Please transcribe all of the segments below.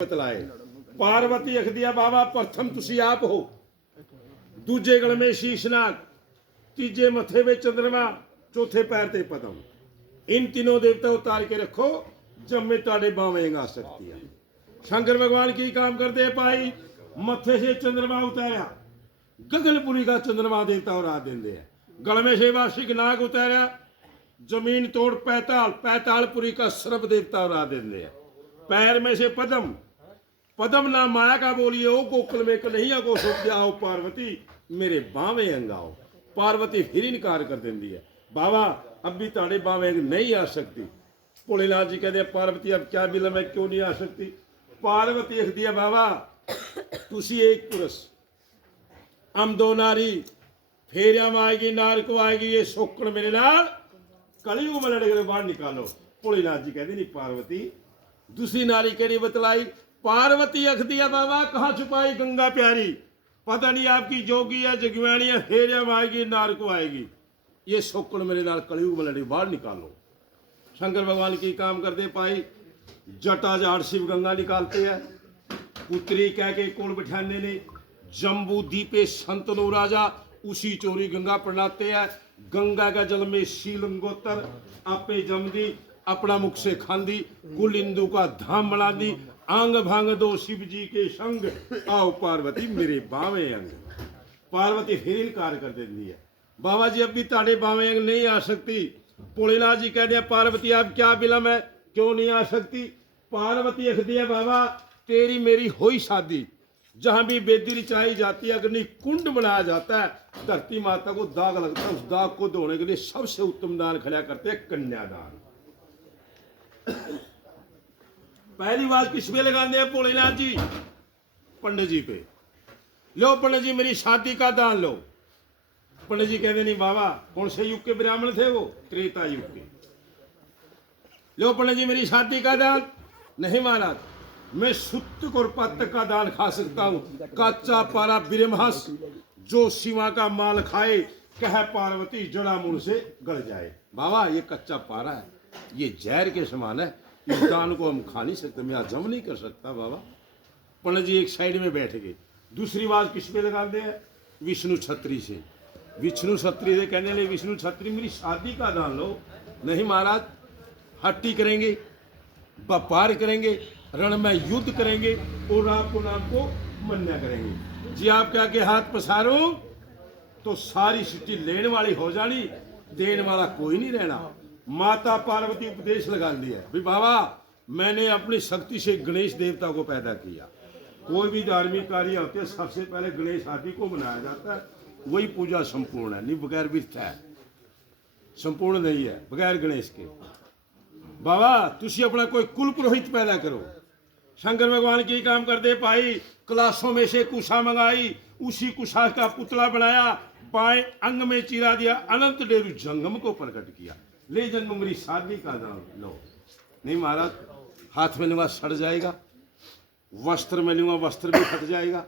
बतलाए पार्वती अखदिया बाबा प्रथम तुसी आप हो, दूजे गल में शीशनाग, तीजे मथे में चंद्रमा, चौथे पैर ते पदम। इन तीनों देवता उतार के रखो जब मैं ताड़े बावेंगा सकती है। शंकर भगवान की काम करते पाई मथे से चंद्रमा उतारा, गगनपुरी का चंद्रमा देवता और आ देंगे। गल में से वार्षिक नाग उतारा, जमीन तोड़ पैताल, पैतालपुरी का सर्प देवता और आ देंगे। पैर में से पदम, पदम ना माया का बोलिए ओ गोकुल में कन्हैया को सौंप दिया हो पार्वती मेरे बावे अंगाओ। पार्वती फिर इनकार कर देंदी है, बाबा अब भी ताड़े बावे नहीं आ सकती। भोलेनाथ जी कहते हैं पार्वती अब क्या बिलम है, क्यों नहीं आ सकती। पार्वती लिख दिया बाबा तुसी एक पुरुष हम दो नारी, फेरिया में आएगी नार को आएगी, ये सोकड़ मेरे नाल कलयुग में लड़े बाहर निकालो। भोलेनाथ जी कहते नहीं पार्वती दूसरी नारी केड़ी बतलाई। पार्वती अख दिया बाबा कहाँ छुपाई गंगा प्यारी, पता नहीं आपकी जोगी है जगवानी है, फेरिया में आएगी नार को आएगी, ये सोकड़ मेरे नाल कलयुग में लड़े बाहर निकालो। शंकर भगवान की काम करते पाई जटा जाड़ शिव गंगा निकालते हैं, पुत्री कह के कोल बिठाने ने जम्बू दीपे संतनो राजा उसी चोरी गंगा प्रणाते हैं। गंगा का जल में शीलंगोतर आपे जमदी अपना मुख से खांदी, कुल इंदु का धाम बना दी, आंग भांग दो शिव जी के संग आओ पार्वती मेरे बावे अंग। पार्वती फिर इनकार कर देती है, बाबा जी अब भी ताड़े बावे अंग नहीं आ सकती। भोलेनाथ जी कहते हैं पार्वती आप क्या बिलम है, क्यों नहीं आ सकती। पार्वती अखदी है बाबा तेरी मेरी हुई शादी, जहां भी बेदी रिचाई जाती है अग्नि कुंड बनाया जाता है, धरती माता को दाग लगता है, उस दाग को धोने के लिए सबसे उत्तम दान खड़ा करते हैं कन्यादान। पहली बात किस पे लगाते हैं भोलेनाथ जी, पंडित जी पे। लो पंडित जी मेरी शादी का दान लो। पंडित जी कहते नहीं बाबा कौन से युग के ब्राह्मण थे वो, त्रेता युग के। लो पंडित जी मेरी शादी का दान। नहीं महाराज मैं सुत्तक और पत्तक का दान खा सकता हूं, कच्चा पारा बिरमहस जो शिवा का माल खाए कह पार्वती जड़ा मुंह से गल जाए। बाबा ये कच्चा पारा है, ये जहर के समान है, इस दान को हम खा नहीं सकते, मैं आज जम नहीं कर सकता बाबा। पंडित जी एक साइड में बैठ गए। दूसरी बात किस पे लगाते हैं, विष्णु छत्री से। विष्णु छत्री से कहने लगे विष्णु छत्री मेरी शादी का दान लो। नहीं महाराज हट्टी करेंगे, व्यापार करेंगे, रण में युद्ध करेंगे और आपको नाम को मन्या करेंगे। जी आप क्या के हाथ पसारो तो सारी सृष्टि लेने वाली हो जानी, देने वाला कोई नहीं रहना। माता पार्वती उपदेश लगा दिया भाई बाबा मैंने अपनी शक्ति से गणेश देवता को पैदा किया। कोई भी धार्मिक कार्य होते सबसे पहले गणेश आदि को मनाया जाता है, वही पूजा संपूर्ण है, नहीं बगैर विरता है संपूर्ण नहीं है बगैर गणेश के। बाबा तुसी अपना कोई कुल पुरोहित पैदा करो। शंकर भगवान की काम करते पाई क्लासों में से कुशा मंगाई, उसी कुशा का पुतला बनाया, बाएं अंग में चिरा दिया, अनंत डेरु जंगम को प्रकट किया। ले जन्म मेरी शादी का दान लो। नहीं महाराज हाथ में लूंगा सड़ जाएगा, वस्त्र में लूंगा वस्त्र भी फट जाएगा।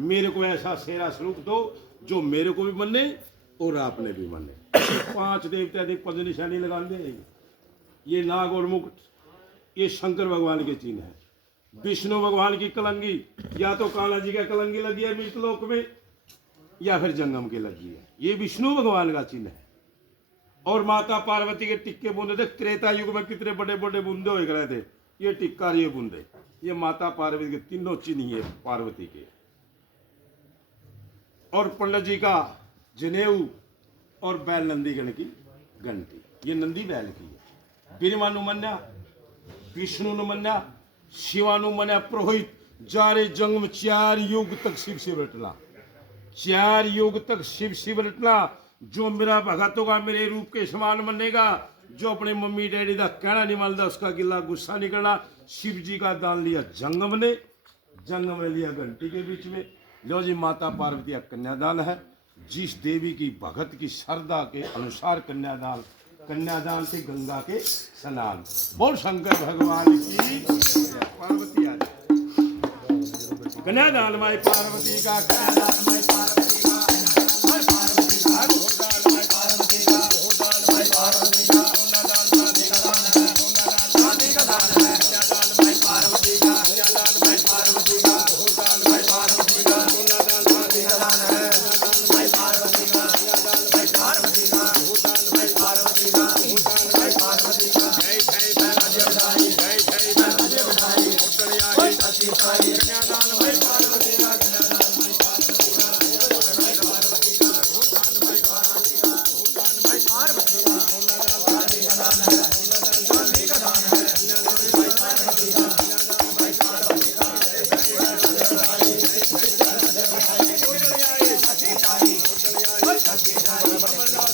मेरे को ऐसा सेरा स्वरूप दो जो मेरे को भी मने और आपने भी मने। 5 देवता ने पद निशानी लगा दे। ये नाग और मुकुट ये शंकर भगवान के चिन्ह है। विष्णु भगवान की कलंगी या तो काला जी का कलंगी लगी है मृतलोक में या फिर जंगम की लगी है, ये विष्णु भगवान का चिन्ह है। और माता पार्वती के टिक्के बूंदे थे, त्रेता युग में कितने बड़े बड़े बूंदे हो रहे थे, ये टिक्का ये बूंदे, ये माता पार्वती के तीनों चिन्ह है पार्वती के। और पंडित जी का जनेऊ और बैल नंदी गण की घंटी, ये नंदी बैल की है। बिरमानु मन्या, विष्णु मन्या, शिवानु मन्या पुरोहित जारे जंगम 4 युग तक शिव शिव रटना, 4 युग तक शिव शिव रटना। जो मेरा भगत होगा मेरे रूप के समान मनेगा, जो अपने मम्मी डैडी का कहना नहीं मानता उसका गिला गुस्सा नहीं करना। शिव जी का दान लिया जंगम ने, जंगम ने लिया घंटी के बीच में। लो जी माता पार्वती का कन्यादान है, जिस देवी की भगत की श्रद्धा के अनुसार कन्यादान, कन्यादान से गंगा के स्नान। बोल शंकर भगवान की पार्वती आ कन्यादान माई पार्वती का, कन्यादान माई पार्वती का, पार्वती का घोरदान माई पार्वती का, घोरदान माई पार्वती का, कन्यादान शादी का दान है, कन्यादान शादी का दान है, कन्यादान माई पार्वती का, कन्यादान माई अमरनाथ